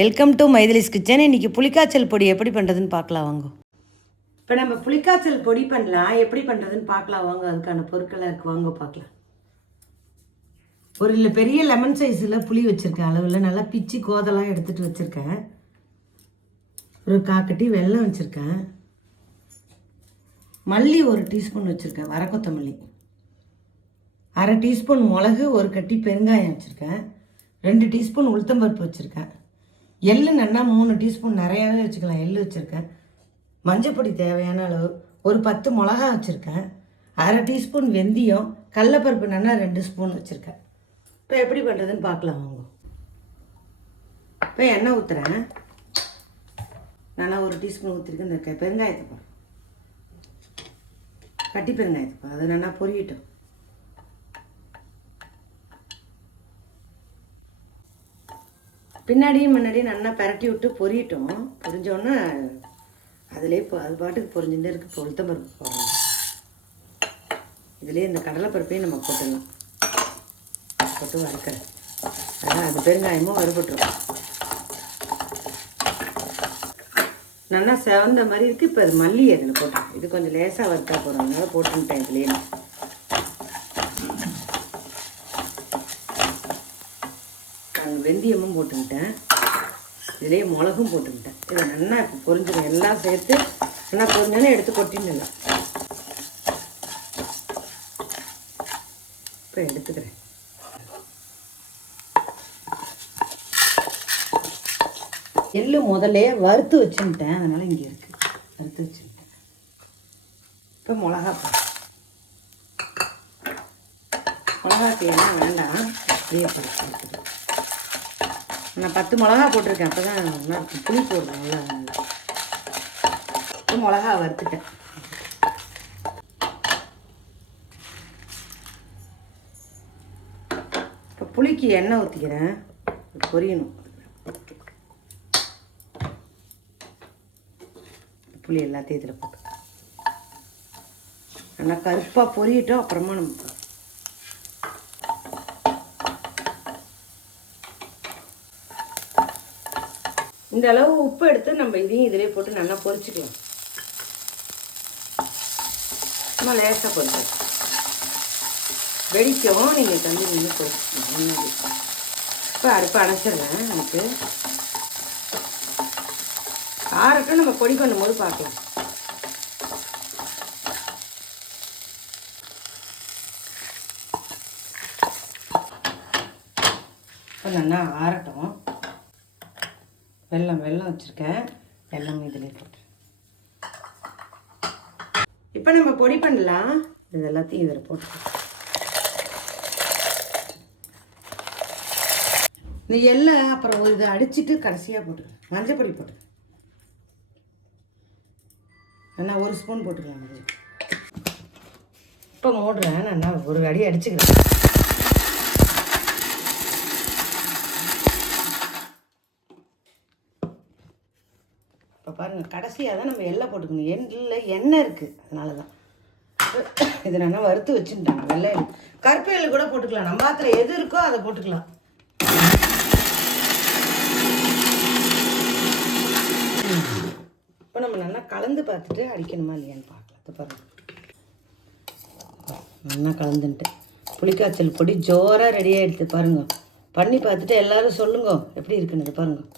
Welcome to மைதிலிஸ் kitchen. இன்றைக்கி புளிக்காய்ச்சல் பொடி எப்படி பண்ணுறதுன்னு பார்க்கலாம் வாங்க. இப்போ நம்ம புளிக்காய்ச்சல் பொடி பண்ணலாம், எப்படி பண்ணுறதுன்னு பார்க்கலாம் வாங்க. அதுக்கான பொருட்களாக இருக்குது, வாங்க பார்க்கலாம். ஒரு பெரிய லெமன் சைஸில் புளி வச்சுருக்கேன், அளவில் நல்லா பிச்சு கோதெல்லாம் எடுத்துகிட்டு வச்சுருக்கேன். ஒரு காக்கட்டி வெல்லம் வச்சுருக்கேன். மல்லி ஒரு டீஸ்பூன் வச்சுருக்கேன், வர கொத்தமல்லி. அரை டீஸ்பூன் மிளகு, ஒரு கட்டி பெருங்காயம் வச்சுருக்கேன். 2 டீஸ்பூன் உளுத்தம்பருப்பு வச்சுருக்கேன். எள்ளு நல்லா 3 டீஸ்பூன் நிறையாவே வச்சுக்கலாம், எள்ளு வச்சுருக்கேன். மஞ்சப்பொடி தேவையான அளவு, ஒரு 10 மிளகா வச்சுருக்கேன். அரை டீஸ்பூன் வெந்தயம், கடலப்பருப்பு நல்லா 2 ஸ்பூன் வச்சுருக்கேன். இப்போ எப்படி பண்ணுறதுன்னு பார்க்கலாம் வாங்க. இப்போ எண்ணெய் ஊற்றுறேன். நல்லா 1 டீஸ்பூன் ஊற்றிருக்கேன். இந்த பெருங்காயத்தை போகிறேன், கட்டி பெருங்காயத்தை போகிறேன். அது நல்லா பொரியட்டும். பின்னாடியும் முன்னாடியும் நல்லா பரட்டி விட்டு பொரியட்டும். பொரிஞ்சோன்னா அதிலே அது பாட்டுக்கு பொரிஞ்சுட்டே இருக்குது. இப்போ உளுத்தம்பருப்பு போடலாம். இதுலேயே இந்த கடலைப்பருப்பையும் நம்ம போட்டுடலாம், போட்டு வறுக்கிறேன். அதான் அது பெருங்காயமும் வறுபட்டுரும். நல்லா செவந்த மாதிரி இருக்குது. இப்போ அது மல்லி அதில் போட்டேன். இது கொஞ்சம் லேசாக வறுத்தா போகிறோம், அதனால போட்டுட்டேன். இதுலேயே வெந்தயமும் போட்டுக்கிட்டேன். இதிலேயே மிளகும் போட்டுக்கிட்டேன். இதை நல்லா இப்போ பொரிஞ்சிடும். எல்லாம் சேர்த்து நல்லா பொரிஞ்சோன்னே எடுத்து கொட்டிடலாம். இப்போ எடுத்துக்கிறேன். எள்ளு முதல்ல வறுத்து வச்சுட்டேன், அதனால் இங்கே இருக்குது, வறுத்து வச்சுட்டேன். இப்போ மிளகாக்கு எல்லாம் வேண்டாம், அப்படியே போட்டு நான் 10 மிளகா போட்டிருக்கேன். அப்போ தான் நல்லா இருக்கும், புளி போடுறேன். நல்லா இப்போ மிளகா வறுத்துட்டேன். இப்போ புளிக்கு எண்ணெய் ஊற்றிக்கிறேன், பொரியணும். புளி எல்லாத்தையும் இதில் போட்டு நல்லா கருப்பாக பொரியட்டும். அப்புறமா நம்ம இந்த அளவு உப்பு எடுத்து நம்ம இதையும் இதிலே போட்டு நல்லா பொரிச்சுக்கலாம். நம்ம லேசாக பொரிச்சு வெடிக்கவும் நீங்கள் தண்ணி நின்று பொரிச்சுக்கலாம். இப்போ அடுப்பை அணைச்சிடுறேன். நமக்கு காரட்டும், நம்ம பொடி பண்ணும்போது பார்க்கலாம். இப்போ நல்லா ஆறட்டும். வெல்லம் வச்சுருக்கேன், வெல்லம் இதிலே போட்டு இப்போ நம்ம பொடி பண்ணலாம். இது எல்லாத்தையும் இதில் போட்டு இந்த எல்லை அப்புறம் இதை அடிச்சுட்டு கடைசியாக போட்டுக்கலாம். மஞ்சள் பொடி போட்டு நல்லா 1 ஸ்பூன் போட்டுக்கலாம் மஞ்சள். இப்போ மூடுறேன், நல்லா ஒரு அடி அடிச்சுக்கிறேன். இப்போ பாருங்கள், கடைசியாக தான் நம்ம எண்ணெய் போட்டுக்கணும். எண்ணெய் இருக்குது, அதனால தான். இது நல்லா வறுத்து வச்சுட்டாங்க. வெள்ளை கருப்பு எள்ளு கூட போட்டுக்கலாம். நம்ம பாத்திரம் எது இருக்கோ அதை போட்டுக்கலாம். இப்போ நம்ம நல்லா கலந்து பார்த்துட்டு அடிக்கணுமா இல்லையான்னு பார்க்கலாம். இது பாருங்கள், நல்லா கலந்துன்ட்டு புளிக்காய்ச்சல் பொடி ஜோராக ரெடி ஆகிடுது. பாருங்கள், பண்ணி பார்த்துட்டு எல்லோரும் சொல்லுங்க எப்படி இருக்குன்னு. பாருங்கள்.